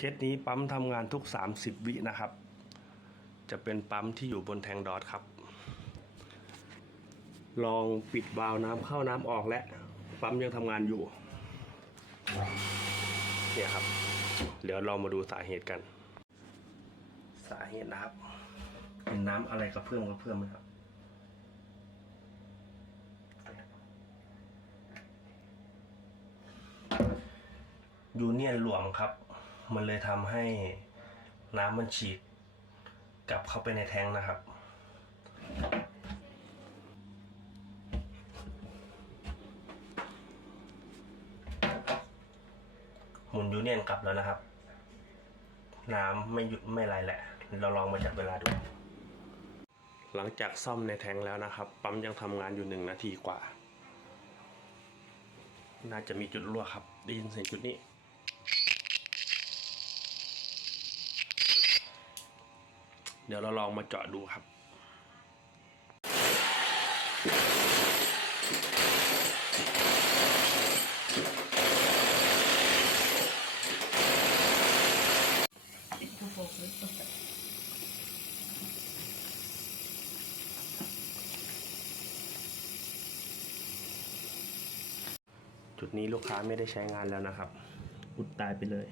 เคสนี้ปั๊มทำงานทุก 30 วินะครับ จะเป็นปั๊มที่อยู่บนแทงดอทครับ ลองปิดวาล์วน้ำเข้าน้ำออกและ ปั๊มยังทำงานอยู่ เนี่ยครับ เดี๋ยวเรามาดูสาเหตุกัน สาเหตุนะครับ เป็นน้ำอะไรกระเพื่อมกระเพื่อมไหมครับยูเนียนหลวมครับ มันเลยทำให้น้ำมันฉีดกลับเข้าไปในแทงนะครับ หมุนยูเนียนกลับแล้วนะครับ น้ำไม่หยุดไม่ไหลแหละ เราลองมาจับเวลาดู หลังจากซ่อมในแทงแล้วนะครับ ปั๊มยังทำงานอยู่หนึ่งนาทีกว่า น่าจะมีจุดรั่วครับได้ยินเสียงจุดนี้ เดี๋ยวเราลองมาเจาะดูครับจุดนี้ลูกค้าไม่ได้ใช้งานแล้วนะครับ อุดตายไปเลย